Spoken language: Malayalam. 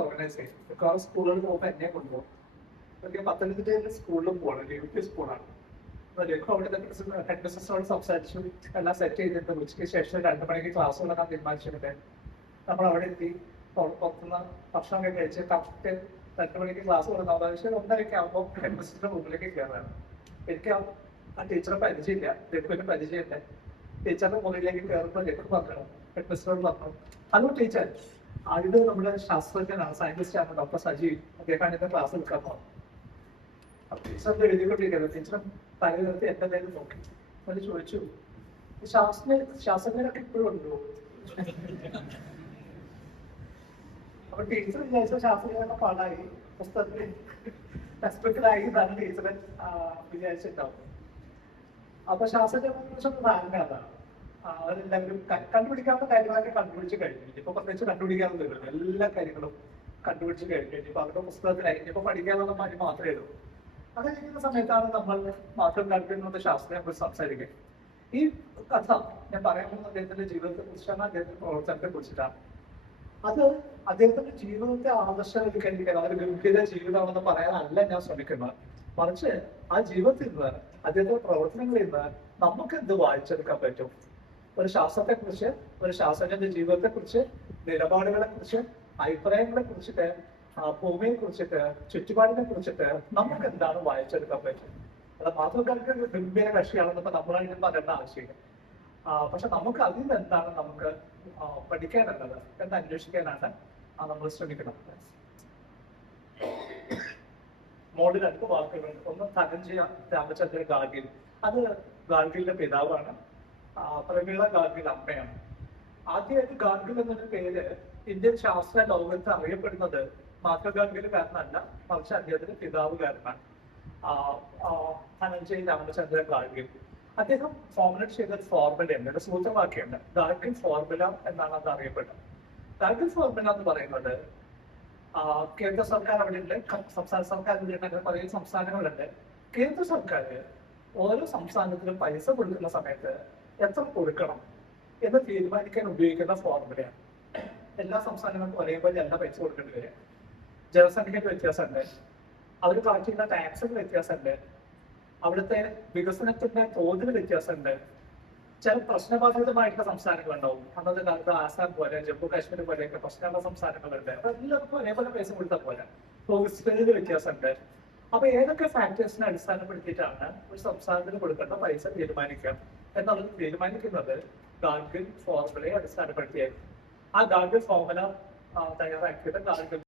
ഓർഗനൈസ് ചെയ്യും. മിക്കവാറും സ്കൂളുകളിൽ പോകുമ്പോൾ എന്നെ കൊണ്ടുപോകും. എനിക്ക് പത്തനംതിട്ടയിൽ സ്കൂളിലും പോകണം, യു സ്കൂളാണ്. അപ്പോൾ അവിടുത്തെ ഹെഡ് മിസ്റ്ററോട് സംസാരിച്ചു, എല്ലാം സെറ്റ് ചെയ്തിട്ട് ഉച്ചയ്ക്ക് ശേഷം 2 മണിക്ക് ക്ലാസ് തുടങ്ങാൻ തീരുമാനിച്ചിട്ടുണ്ട്. നമ്മൾ അവിടെ എത്തി, പുറത്തുനിന്ന് ഭക്ഷണം കഴിച്ച് കറക്റ്റ് 2 മണിക്ക് ക്ലാസ് തുടങ്ങാൻ പക്ഷേ 1:30 ആകുമ്പോൾ ഹെഡ് മിസ്റ്ററിന്റെ മുമ്പിലേക്ക് കയറാണ്. എനിക്ക് ആ ടീച്ചറെ പരിചയമില്ല, ലഘുവിന് പരിചയമില്ല. ടീച്ചറിന്റെ മുകളിലേക്ക് കയറുമ്പോൾ ലഘു പറഞ്ഞു, ഹെഡ് മിസ്റ്ററോട് പറഞ്ഞു, ഹലോ ടീച്ചർ, ഇത് നമ്മുടെ ശാസ്ത്രജ്ഞനാണ്, സയന്റിസ്റ്റ് ആണ്, ഡോക്ടർ സജി, അദ്ദേഹമാണ് ഇന്ന് ക്ലാസ് എടുക്കാൻ പോകുന്നത്. ടീച്ചറിന്റെ എഴുതിക്കൊണ്ടിരിക്കുന്നത്. ടീച്ചർ തല നിർത്തി എന്റെ നേരം നോക്കി അത് ചോദിച്ചു, ശാസ്ത്രജ്ഞരൊക്കെ ഇപ്പോഴും ഉണ്ടോ? അപ്പൊ ടീച്ചർ വിചാരിച്ച ശാസ്ത്രജ്ഞരൊക്കെ പാടായി, പുസ്തകത്തിൽ ടെക്സ്റ്റ്ബുക്കിലായി ഇതാണ് ടീച്ചറെ വിചാരിച്ചിട്ടുണ്ടാവും. അപ്പൊ ശാസ്ത്രജ്ഞരെ കുറിച്ചൊന്നും ധാരണ അതാണ്. അവരെല്ലാവരും കണ്ടുപിടിക്കാവുന്ന കാര്യങ്ങളൊക്കെ കണ്ടുപിടിച്ച് കഴിഞ്ഞു. ഇപ്പൊ പ്രത്യേകിച്ച് കണ്ടുപിടിക്കാവുന്നില്ല, എല്ലാ കാര്യങ്ങളും കണ്ടുപിടിച്ച് കഴിഞ്ഞു. ഇപ്പൊ അവരുടെ പുസ്തകത്തിലായി, ഇപ്പൊ പഠിക്കാനുള്ള മാറ്റി മാത്രമേ ഉള്ളൂ. അത് കഴിയുന്ന സമയത്താണ് നമ്മൾ മാത്രം കണ്ടുപിടിക്കുന്നത് ശാസ്ത്രത്തെ കുറിച്ച് സംസാരിക്കുക. ഈ കഥ ഞാൻ പറയാൻ പോകുന്ന അദ്ദേഹത്തിന്റെ ജീവിതത്തെ കുറിച്ചാണ്, അദ്ദേഹത്തിന്റെ പ്രവർത്തനത്തെ കുറിച്ചിട്ടാണ്. അത് അദ്ദേഹത്തിന്റെ ജീവിതത്തെ ആദർശവൽക്കരിക്കാൻ, ഒരു ഗംഭീര ജീവിതമാണെന്ന് പറയാനല്ല ഞാൻ ശ്രമിക്കുന്നത്. മറിച്ച് ആ ജീവിതത്തിൽ നിന്ന്, അദ്ദേഹത്തിന്റെ പ്രവർത്തനങ്ങളിൽ നിന്ന് നമുക്ക് എന്ത് വായിച്ചെടുക്കാൻ പറ്റും? ഒരു ശാസ്ത്രത്തെ കുറിച്ച്, ഒരു ശാസ്ത്രജ്ഞന്റെ ജീവിതത്തെ കുറിച്ച്, നിലപാടുകളെ കുറിച്ച്, അഭിപ്രായങ്ങളെ കുറിച്ചിട്ട്, ഭൂമിയെ കുറിച്ചിട്ട്, ചുറ്റുപാടിനെ കുറിച്ചിട്ട് നമുക്ക് എന്താണ് വായിച്ചെടുക്കാൻ പറ്റും? അത് മാതൃകാർക്ക് ഗംഭീര കക്ഷിയാണെന്നപ്പോ നമ്മളതിന് പറയേണ്ട ആവശ്യമില്ല. പക്ഷെ നമുക്ക് അതിൽ നിന്ന് എന്താണ് നമുക്ക് പഠിക്കാനുള്ളത് എന്ന് അന്വേഷിക്കാനാണ് നമ്മൾ ശ്രമിക്കുന്നത്. മോഡിൽ 2 വാക്കുകളുണ്ട്. ഒന്ന് ധനഞ്ജയ രാമചന്ദ്ര ഗാഡ്ഗിൽ, അത് ഗാഡ്ഗിലിന്റെ പിതാവാണ്. പ്രമീള ഗാഡ്ഗിൽ അമ്മയാണ്. ആദ്യമായിട്ട് ഗാഡ്ഗിൽ എന്നൊരു പേര് ഇന്ത്യൻ ശാസ്ത്ര ലോകത്ത് അറിയപ്പെടുന്നത് മഹാത്മാ ഗാഡ്ഗിൽ കാരണമല്ല, മറിച്ച് അദ്ദേഹത്തിന്റെ പിതാവ് കാരണമാണ്, ധനഞ്ജയ രാമചന്ദ്ര ഗാഡ്ഗിൽ. അദ്ദേഹം ഫോർമുലേറ്റ് ചെയ്ത ഫോർമുലയുണ്ട്, ഒരു സൂത്രവാക്യമുണ്ട്, ഗാഡ്ഗിൽ ഫോർമുല എന്നാണ് അത് അറിയപ്പെട്ടത്. ഗാഡ്ഗിൽ ഫോർമുല എന്ന് പറയുന്നത് കേന്ദ്ര സർക്കാർ അവിടെ ഉണ്ട്, സംസ്ഥാന സർക്കാർ ഉണ്ട്, അങ്ങനെ പല സംസ്ഥാനങ്ങളുണ്ട്. കേന്ദ്ര സർക്കാർ ഓരോ സംസ്ഥാനത്തിനും പൈസ കൊടുക്കുന്ന സമയത്ത് എത്ര കൊടുക്കണം എന്ന് തീരുമാനിക്കാൻ ഉപയോഗിക്കുന്ന ഫോർമുലയാണ്. എല്ലാ സംസ്ഥാനങ്ങൾക്കും ഒരേപോലെ എല്ലാ പൈസ കൊടുക്കേണ്ടി വരിക. ജനസംഖ്യക്ക് വ്യത്യാസമുണ്ട്, അവർ കളക്ട് ചെയ്യുന്ന ടാക്സിന് വ്യത്യാസമുണ്ട്, അവിടുത്തെ വികസനത്തിന്റെ തോതിന് വ്യത്യാസമുണ്ട്. ചില പ്രശ്നബാധിതമായിട്ടുള്ള സംസ്ഥാനങ്ങളുണ്ടാവും. അന്നത്തെ കാലത്ത് ആസാം പോലെ, ജമ്മു കാശ്മീർ പോലെയൊക്കെ പ്രശ്നമുള്ള സംസ്ഥാനങ്ങളുണ്ട്. അപ്പൊ എല്ലാവർക്കും ഒരേപോലെ പൈസ കൊടുത്താൽ പോലെ ടൂറിസ്റ്റിന് വ്യത്യാസമുണ്ട്. അപ്പൊ ഏതൊക്കെ ഫാക്ടേഴ്സിനെ അടിസ്ഥാനപ്പെടുത്തിയിട്ടാണ് ഒരു സംസ്ഥാനത്തിന് കൊടുക്കേണ്ട പൈസ തീരുമാനിക്കുക എന്നുള്ളത് തീരുമാനിക്കുന്നത് ഗാഡ്ഗിൽ ഫോർമുലയെ അടിസ്ഥാനപ്പെടുത്തിയായിരുന്നു. ആ ഗാഡ്ഗിൽ ഫോർമുല തയ്യാറാക്കിയത് ഗാഡ്ഗിൽ